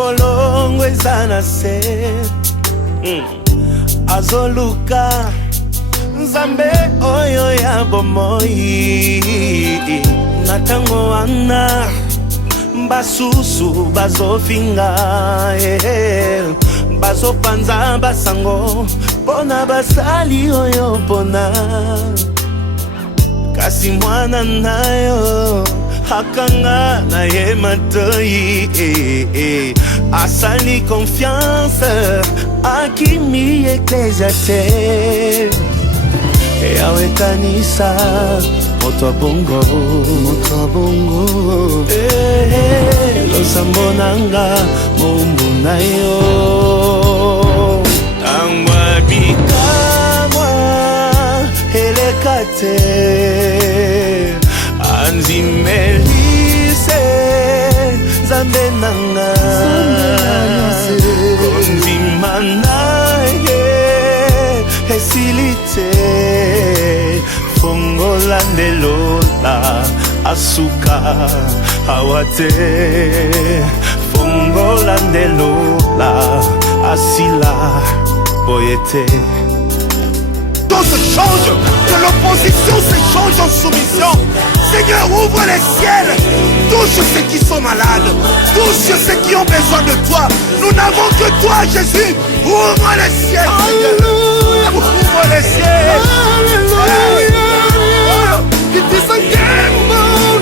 bolongo ezana se azoluka Nzambe oyo ya bomoi natango wana basusu bazofinga bazopanza basango pona basali oyo pona kasi mwana nayo hakanga na ye matoi asali confiance akimi eklesia te yawe kanisa moto bongo losambo nanga mumbu na yo tangwa bikamwa elekate anzimelise Nzambe nanga onzimanaye esilite fongola ndelola asuka awate fongola ndelola asila boyete. Tout se change, que l'opposition se change en soumission. Seigneur, ouvre les ciels, touche ceux qui sont malades, touche ceux qui ont besoin de toi. Nous n'avons que toi, Jésus. Ouvre les ciels, Seigneur. Ouvre les ciels. It is a game of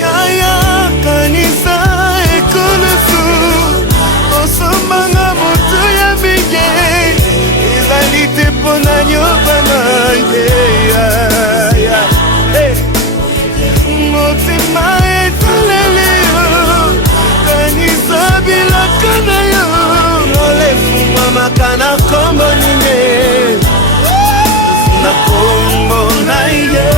Yaya kanisa ekolosu osomanga moto ya bige ezalite pona nyobana motima etaleli yo kanisa bilaka na yo olefumamaka na kombo nine na kombo na ye